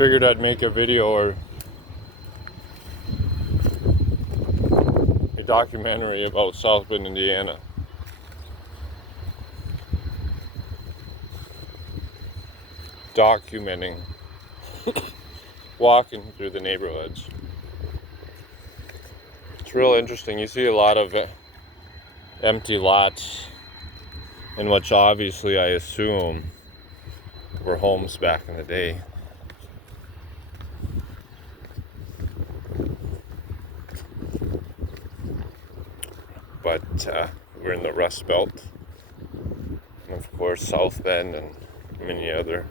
figured I'd make a video or a documentary about South Bend, Indiana. Documenting walking through the neighborhoods. It's real interesting. You see a lot of empty lots, and which obviously I assume were homes back in the day. But we're in the Rust Belt, and of course South Bend and many other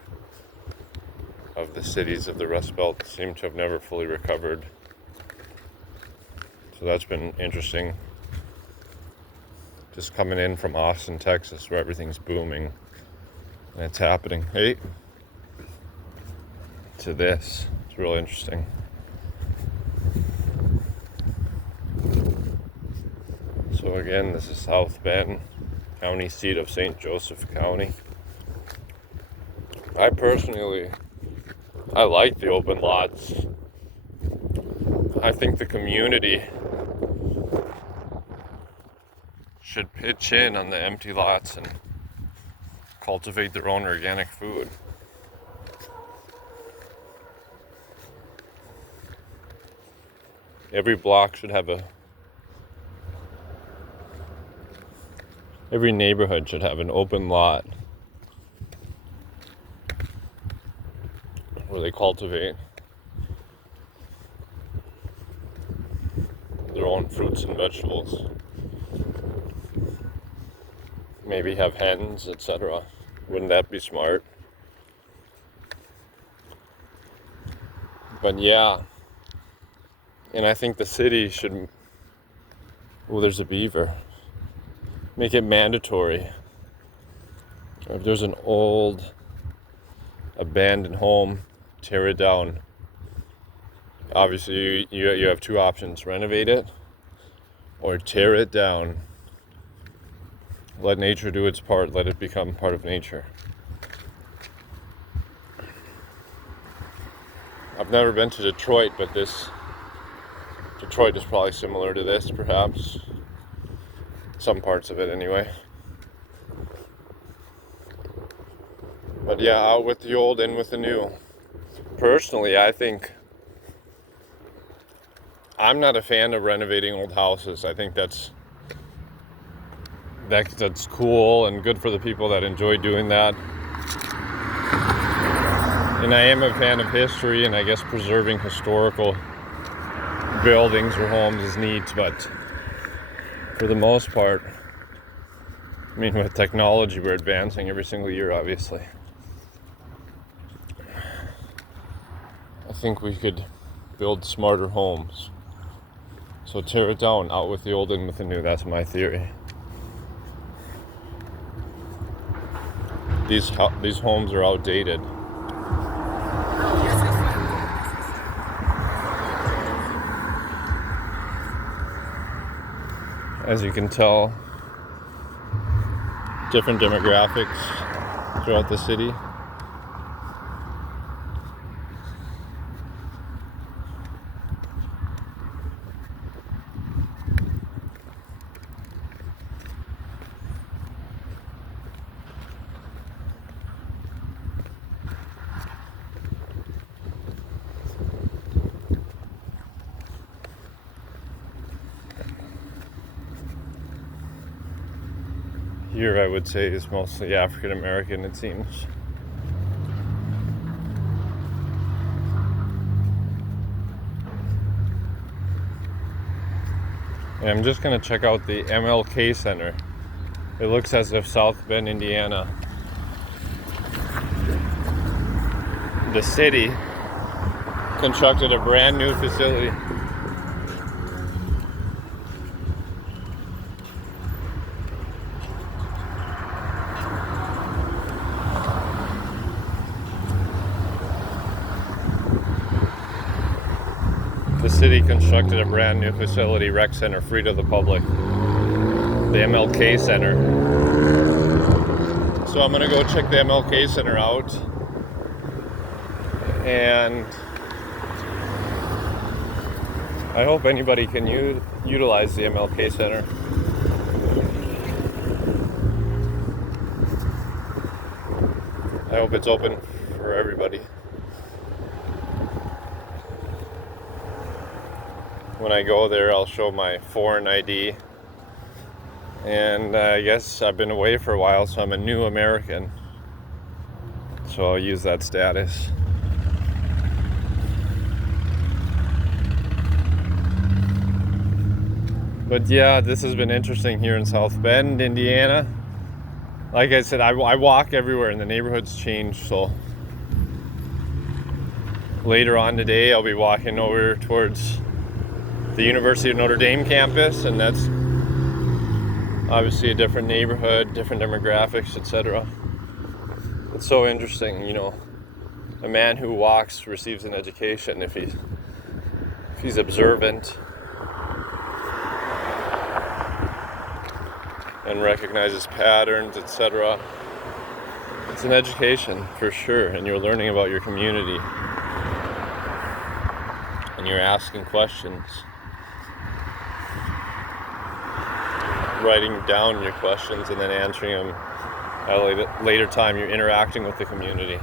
of the cities of the Rust Belt seem to have never fully recovered. So that's been interesting. Just coming in from Austin, Texas, where everything's booming and it's happening. Hey, to this, it's real interesting. So again, this is South Bend, county seat of St. Joseph County. I like the open lots. I think the community should pitch in on the empty lots and cultivate their own organic food. Every block should have every neighborhood should have an open lot where they cultivate their own fruits and vegetables. Maybe have hens, etc. Wouldn't that be smart? But yeah, and I think the city should, oh, there's a beaver, make it mandatory. If there's an old abandoned home, tear it down. Obviously you have two options: renovate it or tear it down. Let nature do its part. Let it become part of nature. I've never been to Detroit, but Detroit is probably similar to this, perhaps. Some parts of it anyway. But yeah, out with the old, in with the new. Personally, I think I'm not a fan of renovating old houses. I think that's cool and good for the people that enjoy doing that. And I am a fan of history, and I guess preserving historical buildings or homes is neat, but for the most part, I mean, with technology, we're advancing every single year, obviously. I think we could build smarter homes. So tear it down, out with the old, in with the new. That's my theory. These homes are outdated. As you can tell, different demographics throughout the city. Here I would say is mostly African American, it seems. And I'm just going to check out the MLK Center. It looks as if South Bend, Indiana, the city, constructed a brand new facility. The city constructed a brand new facility, rec center, free to the public. The MLK Center. So I'm gonna go check the MLK Center out. And I hope anybody can utilize the MLK Center. I hope it's open for everybody. When I go there, I'll show my foreign ID. And I guess I've been away for a while, so I'm a new American. So I'll use that status. But yeah, this has been interesting here in South Bend, Indiana. Like I said, I walk everywhere and the neighborhood's changed, so later on today I'll be walking over towards the University of Notre Dame campus, and that's obviously a different neighborhood, different demographics, etc. It's so interesting, you know, a man who walks receives an education if he's observant and recognizes patterns, etc. It's an education for sure, and you're learning about your community and you're asking questions, writing down your questions and then answering them at a later time. You're interacting with the community.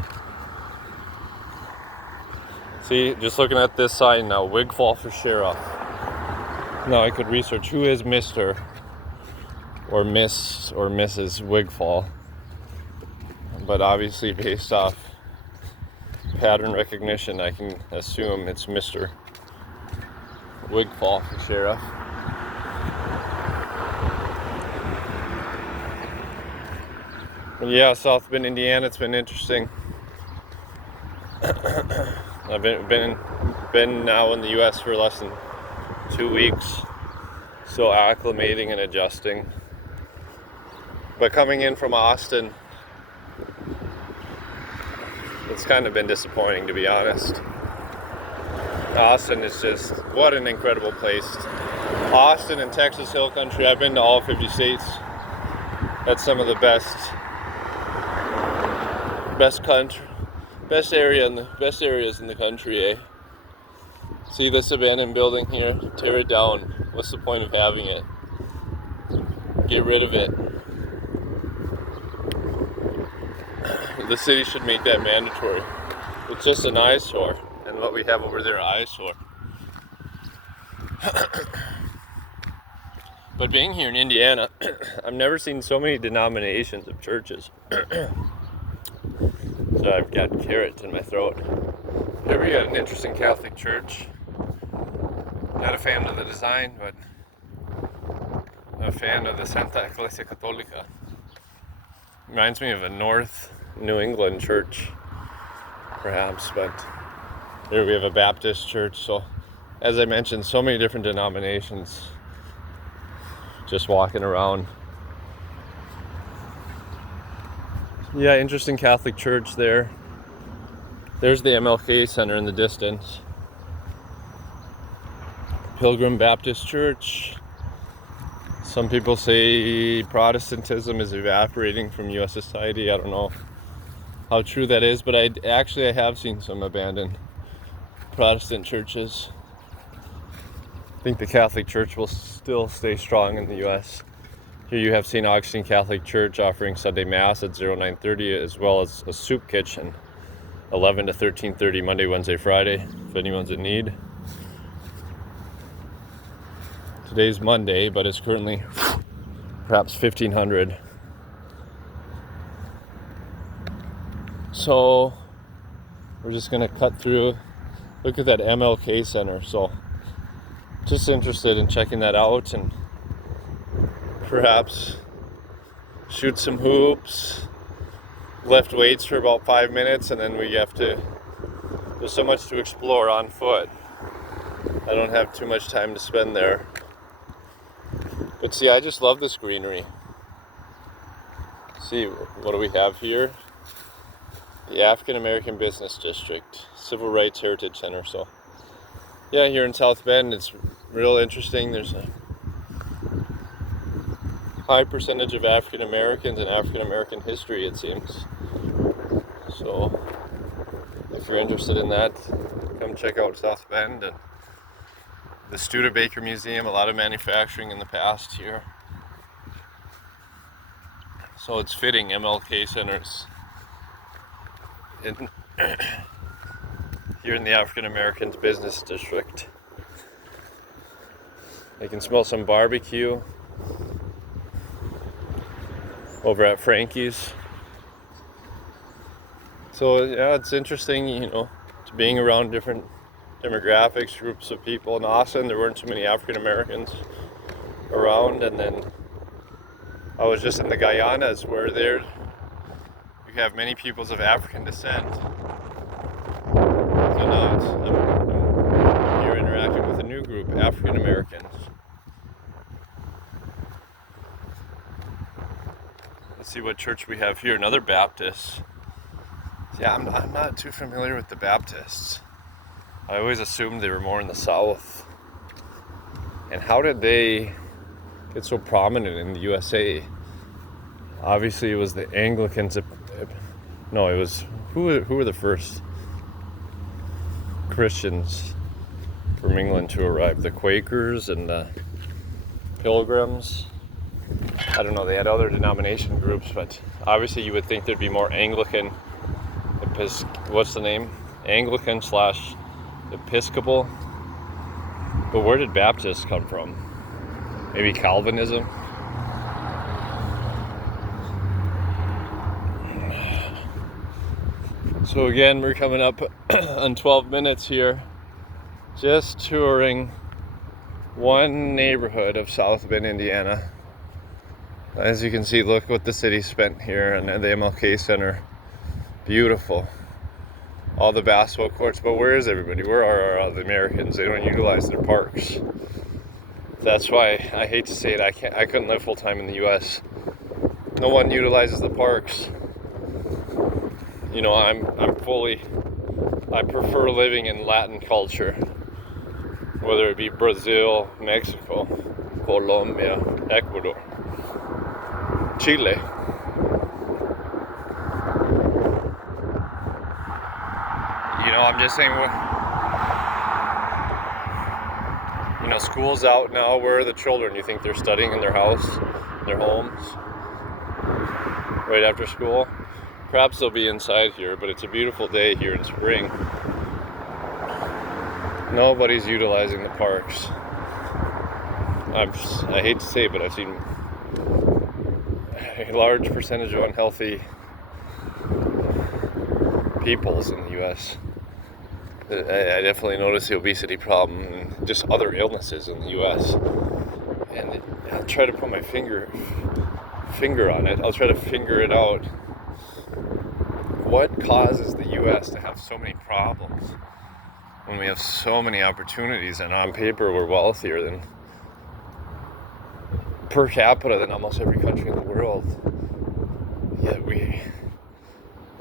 See, just looking at this sign now, Wigfall for Sheriff. Now I could research who is Mr. or Miss or Mrs. Wigfall, but obviously based off pattern recognition, I can assume it's Mr. Wigfall for Sheriff. But yeah, South Bend, Indiana, it's been interesting. I've been now in the U.S. for less than 2 weeks, so acclimating and adjusting. But coming in from Austin, it's kind of been disappointing, to be honest. Austin is just, what an incredible place. Austin and Texas Hill Country, I've been to all 50 states. That's some of the best areas in the country, eh? See this abandoned building here? Tear it down. What's the point of having it? Get rid of it. The city should make that mandatory. It's just an eyesore, and what we have over there, eyesore. But being here in Indiana, I've never seen so many denominations of churches. So I've got carrots in my throat. Here we got an interesting Catholic church. Not a fan of the design, but a fan of the Santa Iglesia Católica. Reminds me of a North New England church, perhaps, but here we have a Baptist church. So, as I mentioned, so many different denominations just walking around. Yeah, interesting Catholic church there. There's the MLK Center in the distance. Pilgrim Baptist Church. Some people say Protestantism is evaporating from U.S. society. I don't know how true that is, but I have seen some abandoned Protestant churches. I think the Catholic Church will still stay strong in the U.S. Here you have St. Augustine Catholic Church offering Sunday Mass at 0930, as well as a soup kitchen, 11 to 13:30 Monday, Wednesday, Friday, if anyone's in need. Today's Monday, but it's currently perhaps 1500. So we're just gonna cut through. Look at that MLK Center. So just interested in checking that out and perhaps shoot some hoops, lift weights for about 5 minutes, and then there's so much to explore on foot. I don't have too much time to spend there. But see, I just love this greenery. See, what do we have here? The African American Business District, Civil Rights Heritage Center. So yeah, here in South Bend, it's real interesting. There's a high percentage of African Americans and African American history, it seems. So if you're interested in that, come check out South Bend and the Studebaker Museum. A lot of manufacturing in the past here. So it's fitting MLK Center's in here in the African Americans Business District. I can smell some barbecue over at Frankie's. So yeah, it's interesting, you know, being around different demographics, groups of people. In Austin, there weren't too many African Americans around, and then I was just in the Guyanas where there you have many peoples of African descent. So now I'm here interacting with a new group, African Americans. Let's see what church we have here. Another Baptist. Yeah, I'm not too familiar with the Baptists. I always assumed they were more in the South. And how did they get so prominent in the USA? Obviously, it was the Anglicans. No, it was who were the first Christians from England to arrive? The Quakers and the Pilgrims. I don't know. They had other denomination groups, but obviously, you would think there'd be more Anglican. What's the name? Anglican / Episcopal. But where did Baptists come from? Maybe Calvinism? So again, we're coming up on 12 minutes here, just touring one neighborhood of South Bend, Indiana. As you can see, look what the city spent here and the MLK Center. Beautiful. All the basketball courts, but where is everybody? Where are all the Americans? They don't utilize their parks. That's why I hate to say it. I couldn't live full time in the U.S. No one utilizes the parks. You know, I prefer living in Latin culture, whether it be Brazil, Mexico, Colombia, Ecuador, Chile. You know, I'm just saying, you know, school's out now. Where are the children? You think they're studying in their house, in their homes, right after school? Perhaps they'll be inside here, but it's a beautiful day here in spring. Nobody's utilizing the parks. I hate to say it, but I've seen a large percentage of unhealthy peoples in the U.S. I definitely notice the obesity problem and just other illnesses in the U.S. And I'll try to put my finger on it. I'll try to figure it out. What causes the U.S. to have so many problems when we have so many opportunities, and on paper we're wealthier than per capita than almost every country in the world? Yet we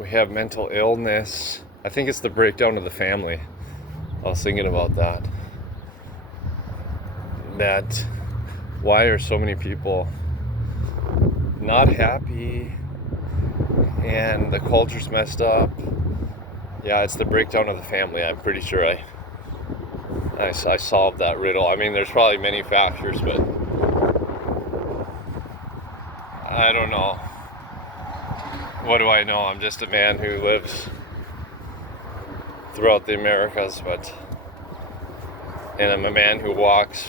have mental illness. I think it's the breakdown of the family. I was thinking about that. Why are so many people not happy and the culture's messed up? Yeah, it's the breakdown of the family. I'm pretty sure I solved that riddle. I mean, there's probably many factors, but I don't know. What do I know? I'm just a man who lives throughout the Americas, and I'm a man who walks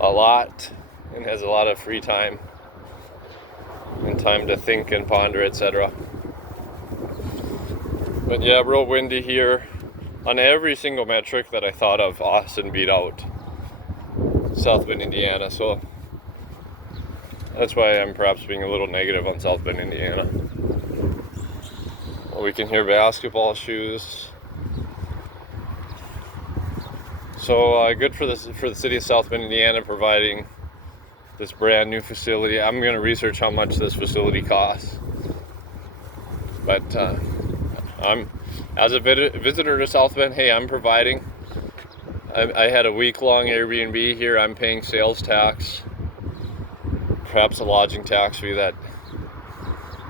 a lot and has a lot of free time and time to think and ponder, etc. But yeah, real windy here. On every single metric that I thought of, Austin beat out South Bend, Indiana. So that's why I'm perhaps being a little negative on South Bend, Indiana. Well, we can hear basketball shoes. So good for the city of South Bend, Indiana, providing this brand new facility. I'm going to research how much this facility costs. But I'm, as a visitor to South Bend, hey, I'm providing. I had a week-long Airbnb here. I'm paying sales tax, perhaps a lodging tax fee, that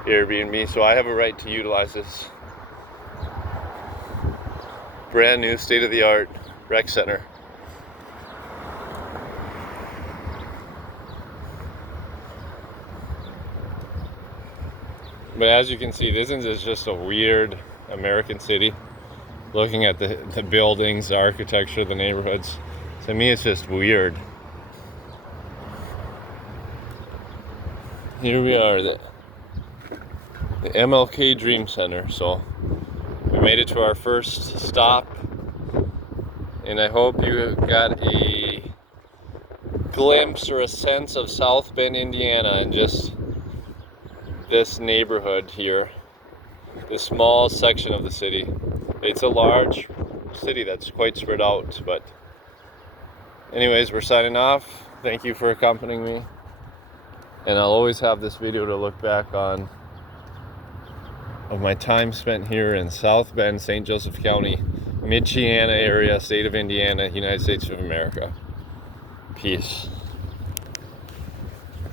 Airbnb. So I have a right to utilize this brand new state-of-the-art rec center. But as you can see, this is just a weird American city. Looking at the buildings, the architecture, the neighborhoods, to me it's just weird. Here we are, the MLK Dream Center. So we made it to our first stop, and I hope you got a glimpse or a sense of South Bend, Indiana, and just this neighborhood here, this small section of the city. It's a large city that's quite spread out, but anyways, we're signing off. Thank you for accompanying me, and I'll always have this video to look back on of my time spent here in South Bend, St. Joseph County, Michiana area, state of Indiana, United States of America. Peace.